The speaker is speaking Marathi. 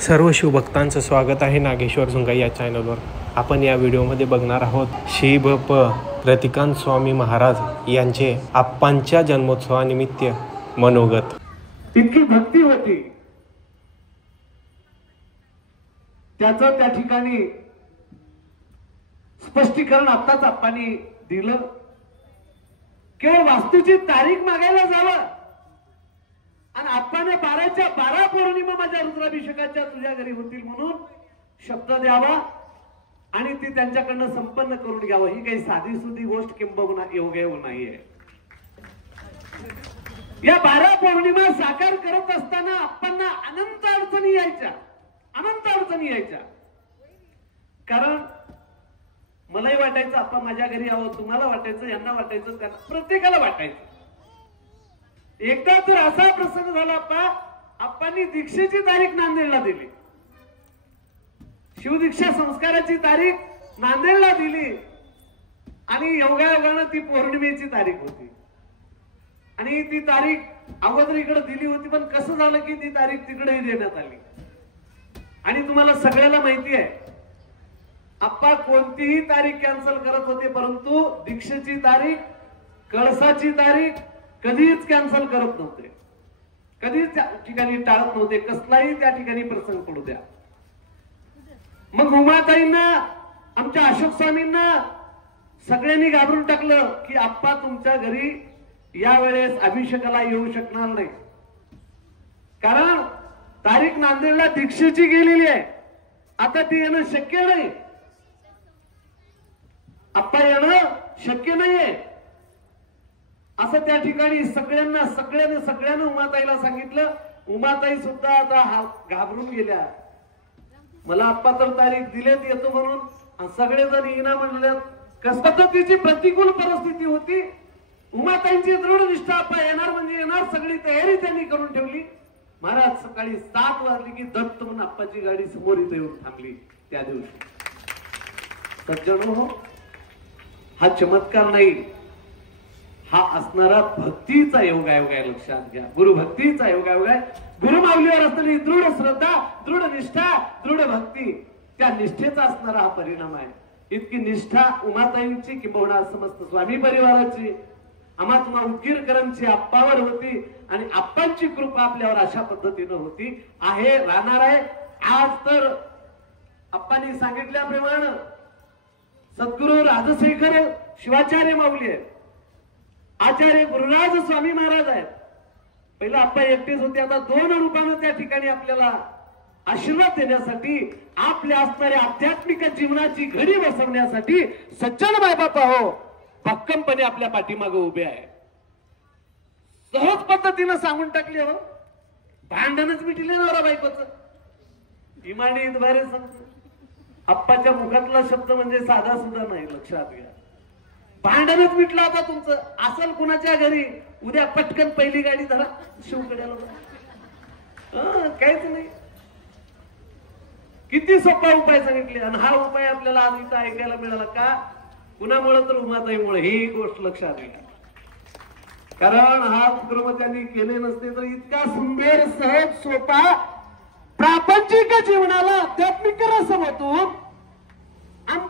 सर्व शिवभक्तांचं स्वागत आहे नागेश्वर झुंगाई या चॅनलवर। आपण या व्हिडिओमध्ये बघणार आहोत श्री भ.प. प्रतिकांत स्वामी महाराज यांचे आप्पांच्या जन्मोत्सवानिमित्त मनोगत। इतकी भक्ती होती त्याचं त्या ठिकाणी स्पष्टीकरण आत्ताच आप्पांनी दिलं। केवळ वास्तूची तारीख मागायला जावं आणि आप्पाने 12च्या 12 पौर्णिमा माझ्या रुद्राभिषेकाच्या तुझ्या घरी होतील म्हणून शब्द द्यावा आणि ती त्यांच्याकडनं संपन्न करून घ्यावं, ही काही साधी सुधी गोष्ट किंबहुना योगायोग नाहीये। या 12 पौर्णिमा साकार करत असताना आप्पांना अनंत अडचणी यायच्या, कारण मलाही वाटायचं आप्पा माझ्या घरी यावं, तुम्हाला वाटायचं, यांना वाटायचं, त्यांना प्रत्येकाला वाटायचं। एकदा तर असा प्रसंग झाला आप्पांनी दीक्षेची तारीख नांदेडला दिली, शिवदीक्षा संस्काराची तारीख नांदेडला दिली आणि योगायोगानं ती पौर्णिमेची तारीख होती आणि ती तारीख अगोदर इकडे दिली होती, पण कसं झालं की ती तारीख तिकडेही देण्यात आली। आणि तुम्हाला सगळ्याला माहिती आहे आप्पा कोणतीही तारीख कॅन्सल करत होते, परंतु दीक्षेची तारीख, कळसाची तारीख कधीच कॅन्सल करत नव्हते, कधीच त्या ठिकाणी टाळत नव्हते, कसलाही त्या ठिकाणी प्रसंग पडू द्या। मग उमाताईंना, आमच्या अशोक स्वामींना सगळ्यांनी घाबरून टाकलं की आप्पा तुमच्या घरी यावेळेस अभिषेकाला येऊ शकणार नाही, कारण तारीख नांदेडला दीक्षेची गेलेली आहे, आता ती येणं शक्य नाही, आप्पा येणं शक्य नाहीये असं त्या ठिकाणी सगळ्यांना उमाताईला सांगितलं। उमाताई सुद्धा आता घाबरून गेल्या, मला आप्पा तर तारीख दिलेत येतो म्हणून, सगळेजण येणं म्हणले। कसं तर तिची प्रतिकूल परिस्थिती होती, उमाताईंची दृढ निष्ठा आप्पा येणार म्हणजे येणार, सगळी तयारी त्यांनी करून ठेवली। महाराज सकाळी 7 वाजली की दत्त म्हणून आप्पाची गाडी समोर इथे येऊन थांबली। त्या दिवशी सज्जनो, हा चमत्कार नाही, हा असणारा भक्तीचा योगायोग आहे, लक्षात घ्या। गुरु भक्तीचा योगायोग आहे। गुरु माऊलीवर असलेली दृढ श्रद्धा, दृढ निष्ठा, दृढ भक्ती, त्या निष्ठेचा असणारा हा परिणाम आहे। इतकी निष्ठा उमाताईंची किंबहुना समस्त स्वामी परिवाराची, आम्हा उदगीरकरांची आप्पावर होती आणि आप्पांची कृपा आपल्यावर अशा पद्धतीनं होती, आहे, राहणार आहे। आज तर आप्पांनी सांगितल्याप्रमाणे सद्गुरु राजशेखर शिवाचार्य माऊली आहेत, आचार्य गुरुराज स्वामी महाराज आहेत। पहिला आप्पा एकटेच होते, आता 2 रूपानं त्या ठिकाणी आपल्याला आशीर्वाद देण्यासाठी, आपल्या असणाऱ्या आध्यात्मिक जीवनाची घडी बसवण्यासाठी सज्जन मायबाप हो भक्कमपणे आपल्या पाठीमागे उभे आहे। सहज पद्धतीनं सांगून टाकले हो, भांडणच मिटले नवरा बायकोचं, इमानी द्वारे सांगतो। आप्पाच्या मुखातला शब्द म्हणजे साधा सुद्धा नाही, लक्षात घ्या। भांडणच मिटलं आता तुमचं, असल कुणाच्या घरी उद्या पटकन पहिली गाडी धरा शिवकड्याला, काहीच नाही। किती सोपा उपाय सांगितले आणि हा उपाय आपल्याला आज इथं ऐकायला मिळाला का? कुणामुळे तर उमाताईमुळे, ही गोष्ट लक्षात घ्या, कारण हा उपक्रम त्यांनी केले नसते तर इतका सुंदर, सहज, सोपा प्रापंचिक जीवनाला आध्यात्मिक रस होतो आमच्या